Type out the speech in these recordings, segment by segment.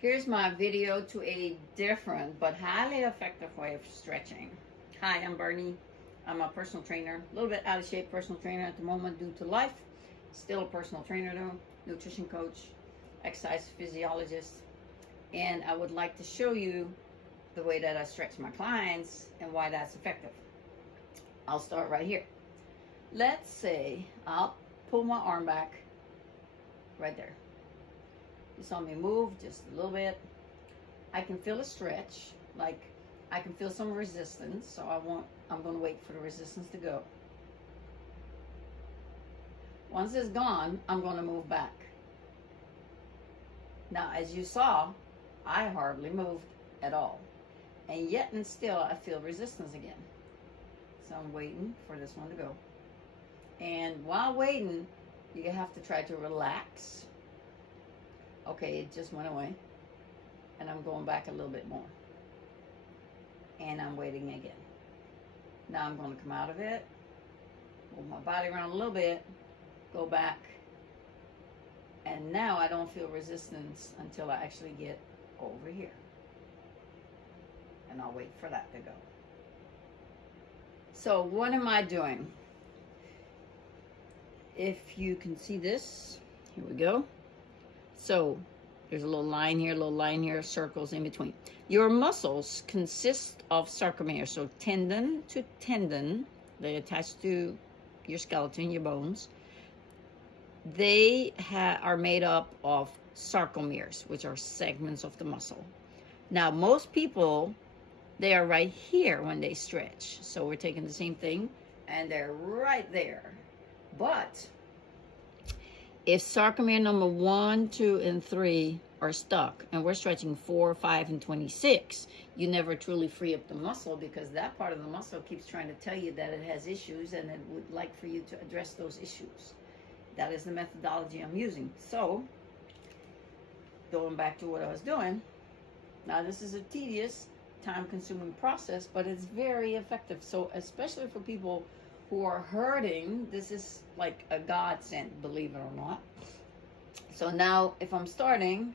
Here's my video to a different but highly effective way of stretching. Hi, I'm Bernie. I'm a personal trainer, a little bit out of shape personal trainer at the moment due to life. Still a personal trainer though, nutrition coach, exercise physiologist. And I would like to show you the way that I stretch my clients and why that's effective. I'll start right here. Let's say I'll pull my arm back right there. You saw me move just a little bit. I can feel a stretch, like I can feel some resistance, so I'm going to wait for the resistance to go. Once it's gone, I'm going to move back. Now, as you saw, I hardly moved at all. And yet and still, I feel resistance again. So I'm waiting for this one to go. And while waiting, you have to try to relax. Okay, it just went away. And I'm going back a little bit more. And I'm waiting again. Now I'm going to come out of it, move my body around a little bit, go back. And now I don't feel resistance until I actually get over here. And I'll wait for that to go. So what am I doing? If you can see this, here we go. So there's a little line here, circles in between. Your muscles consist of sarcomeres, so tendon to tendon. They attach to your skeleton, your bones. They are made up of sarcomeres, which are segments of the muscle. Now, most people, they are right here when they stretch. So we're taking the same thing, and they're right there. But if sarcomere number 1, 2, and 3 are stuck, and we're stretching 4, 5, and 26, you never truly free up the muscle because that part of the muscle keeps trying to tell you that it has issues and it would like for you to address those issues. That is the methodology I'm using. So, going back to what I was doing, now this is a tedious, time-consuming process, but it's very effective. So, especially for people who are hurting, this is like a godsend, believe it or not. So now, if I'm starting,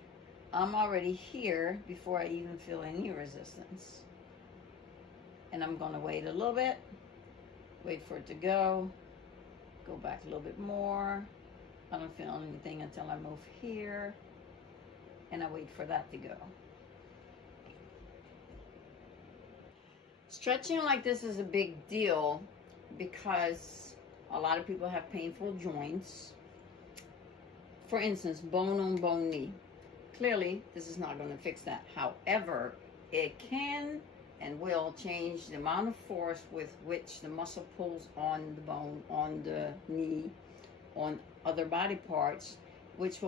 I'm already here before I even feel any resistance. And I'm going to wait a little bit, wait for it to go back a little bit more. I don't feel anything until I move here, and I wait for that to go. Stretching like this is a big deal because a lot of people have painful joints. For instance, bone on bone knee. Clearly, this is not going to fix that. However, it can and will change the amount of force with which the muscle pulls on the bone, on the knee, on other body parts, which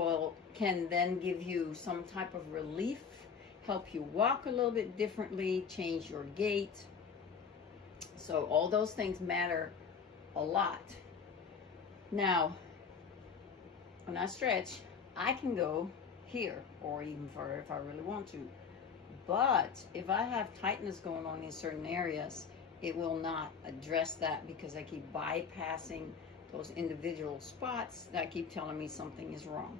can then give you some type of relief, help you walk a little bit differently, change your gait. So all those things matter a lot. Now, when I stretch, I can go here or even further if I really want to. But if I have tightness going on in certain areas, it will not address that because I keep bypassing those individual spots that keep telling me something is wrong.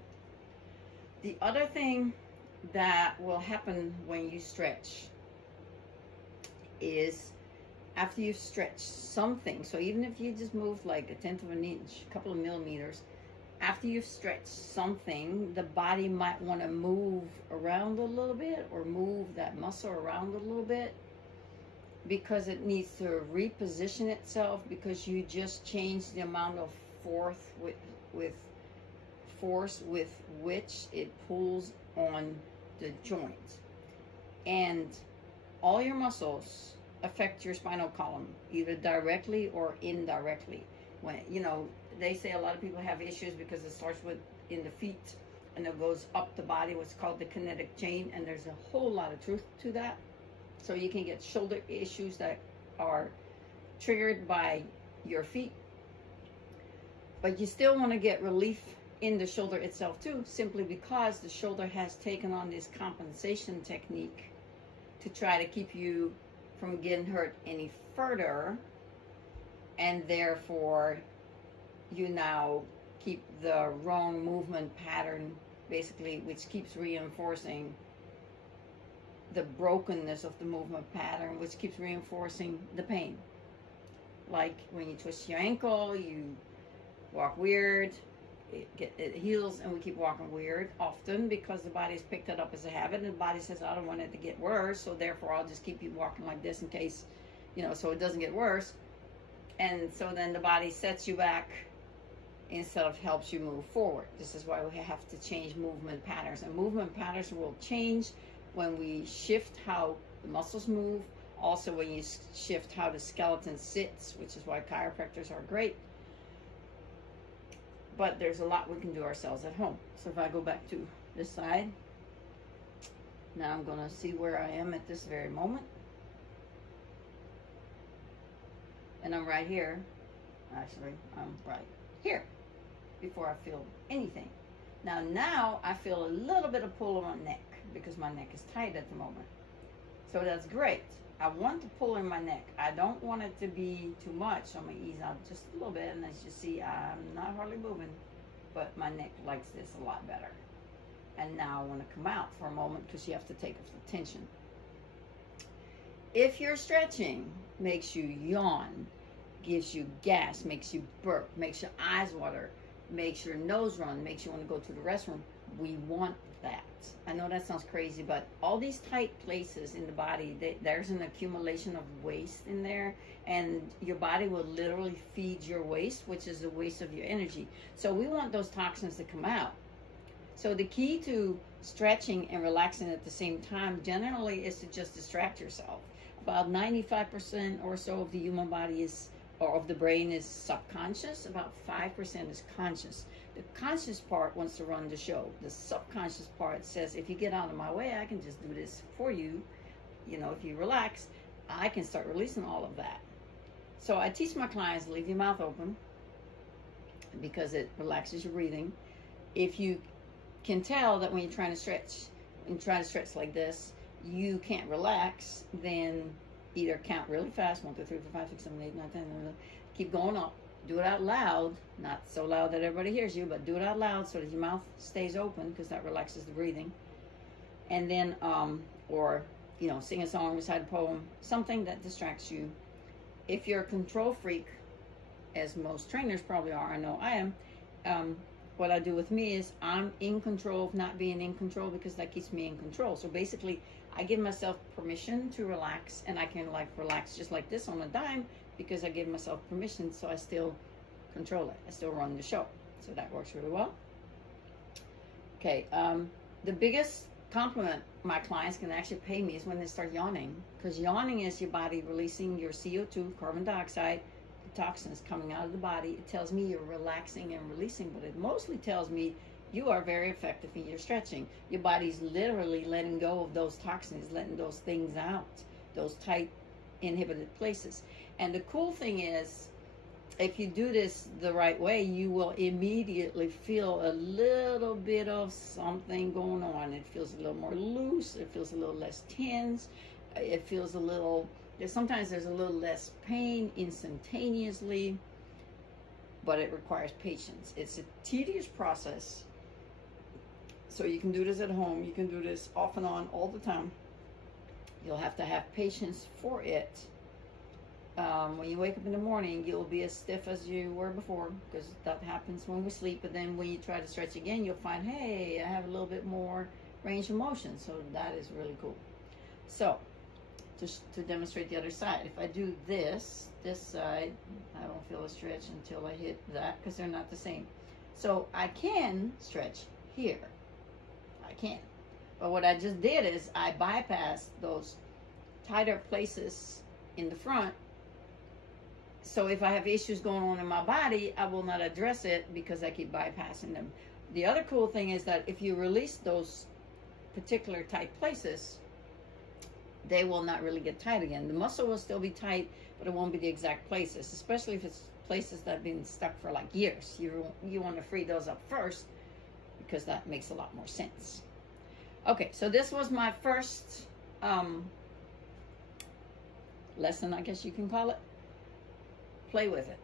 The other thing that will happen when you stretch is after you've stretched something, so even if you just move like a tenth of an inch, a couple of millimeters, after you've stretched something, the body might want to move around a little bit or move that muscle around a little bit because it needs to reposition itself because you just changed the amount of force with which it pulls on the joint. And all your muscles affect your spinal column, either directly or indirectly. When, they say a lot of people have issues because it starts in the feet and it goes up the body, what's called the kinetic chain, and there's a whole lot of truth to that. So you can get shoulder issues that are triggered by your feet, but you still want to get relief in the shoulder itself too, simply because the shoulder has taken on this compensation technique to try to keep you from getting hurt any further, and therefore you now keep the wrong movement pattern, basically, which keeps reinforcing the brokenness of the movement pattern, which keeps reinforcing the pain. Like when you twist your ankle, you walk weird, it heals, and we keep walking weird often because the body's picked it up as a habit, and the body says, I don't want it to get worse, so therefore I'll just keep you walking like this in case, so it doesn't get worse. And so then the body sets you back instead of helps you move forward. This is why we have to change movement patterns, and movement patterns will change when we shift how the muscles move, also when you shift how the skeleton sits, which is why chiropractors are great. But there's a lot we can do ourselves at home. So if I go back to this side, now I'm going to see where I am at this very moment. And I'm right here. Actually, I'm right here before I feel anything. Now I feel a little bit of pull on my neck because my neck is tight at the moment. So that's great. I want to pull in my neck. I don't want it to be too much, so I'm going to ease out just a little bit. And as you see, I'm not hardly moving, but my neck likes this a lot better. And now I want to come out for a moment because you have to take off the tension. If your stretching makes you yawn, gives you gas, makes you burp, makes your eyes water, makes your nose run, makes you want to go to the restroom, we want that. I know that sounds crazy, but all these tight places in the body, there's an accumulation of waste in there, and your body will literally feed your waste, which is the waste of your energy. So we want those toxins to come out. So the key to stretching and relaxing at the same time generally is to just distract yourself. About 95% or so of the human body is, or of the brain, is subconscious. About 5% is conscious. The conscious part wants to run the show. The subconscious part says, if you get out of my way, I can just do this for you. If you relax, I can start releasing all of that. So I teach my clients, leave your mouth open because it relaxes your breathing. If you can tell that when you're trying to stretch like this, you can't relax, then either count really fast, 1, 2, 3, 4, 5, 6, 7, 8, 9, 10, keep going up. Do it out loud, not so loud that everybody hears you, but do it out loud so that your mouth stays open because that relaxes the breathing. And then, sing a song, recite a poem, something that distracts you. If you're a control freak, as most trainers probably are, I know I am, what I do with me is I'm in control of not being in control because that keeps me in control. So basically, I give myself permission to relax, and I can relax just like this on a dime because I give myself permission, so I still control it. I still run the show. So that works really well. Okay, the biggest compliment my clients can actually pay me is when they start yawning, because yawning is your body releasing your CO2, carbon dioxide, the toxins coming out of the body. It tells me you're relaxing and releasing, but it mostly tells me you are very effective in your stretching. Your body's literally letting go of those toxins, letting those things out, those tight, inhibited places. And the cool thing is, if you do this the right way, you will immediately feel a little bit of something going on. It feels a little more loose. It feels a little less tense. It feels a little, sometimes there's a little less pain instantaneously, but it requires patience. It's a tedious process. So you can do this at home. You can do this off and on all the time. You'll have to have patience for it. When you wake up in the morning, you'll be as stiff as you were before, because that happens when we sleep. But then when you try to stretch again, you'll find, hey, I have a little bit more range of motion. So that is really cool. So just to demonstrate the other side, if I do this side, I don't feel a stretch until I hit that, because they're not the same. So I can stretch here. I can. But what I just did is I bypassed those tighter places in the front. So if I have issues going on in my body, I will not address it because I keep bypassing them. The other cool thing is that if you release those particular tight places, they will not really get tight again. The muscle will still be tight, but it won't be the exact places, especially if it's places that have been stuck for like years. You want to free those up first because that makes a lot more sense. Okay, so this was my first lesson, I guess you can call it. Play with it.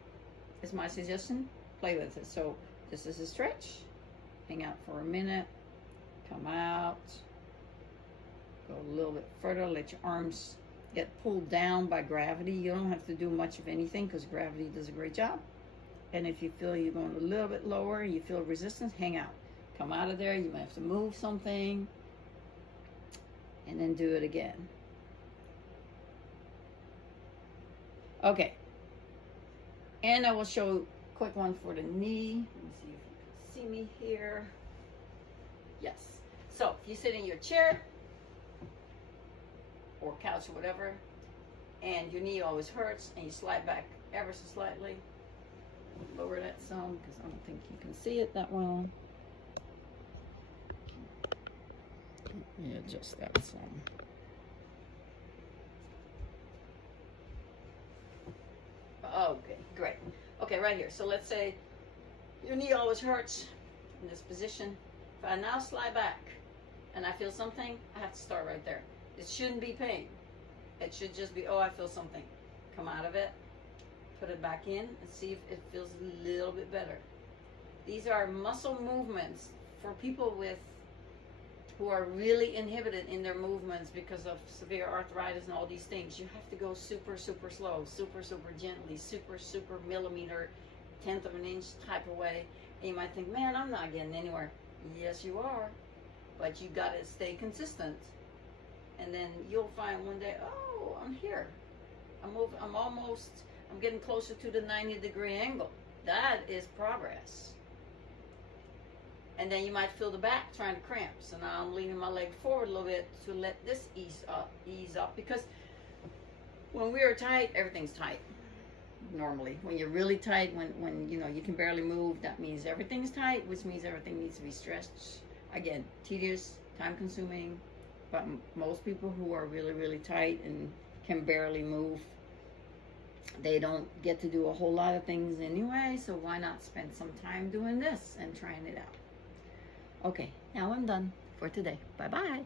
Is my suggestion. Play with it. So this is a stretch. Hang out for a minute. Come out. Go a little bit further. Let your arms get pulled down by gravity. You don't have to do much of anything because gravity does a great job. And if you feel you're going a little bit lower, you feel resistance, hang out. Come out of there. You might have to move something. And then do it again. Okay. And I will show a quick one for the knee. Let me see if you can see me here. Yes. So if you sit in your chair or couch or whatever, and your knee always hurts, and you slide back ever so slightly, lower that some because I don't think you can see it that well. Yeah, adjust that some. Okay, great. Okay, right here. So let's say your knee always hurts in this position. If I now slide back and I feel something, I have to start right there. It shouldn't be pain. It should just be, oh, I feel something. Come out of it, put it back in, and see if it feels a little bit better. These are muscle movements for people who are really inhibited in their movements because of severe arthritis and all these things. You have to go super, super slow, super, super gently, super, super millimeter, tenth of an inch type of way. And you might think, man, I'm not getting anywhere. Yes, you are. But you got to stay consistent. And then you'll find one day, oh, I'm here. I'm getting closer to the 90-degree angle. That is progress. And then you might feel the back trying to cramp. So now I'm leaning my leg forward a little bit to let this ease up. Because when we are tight, everything's tight. Normally, when you're really tight, when you know you can barely move, that means everything's tight, which means everything needs to be stretched. Again, tedious, time-consuming. But most people who are really, really tight and can barely move, they don't get to do a whole lot of things anyway. So why not spend some time doing this and trying it out? Okay, now I'm done for today. Bye-bye.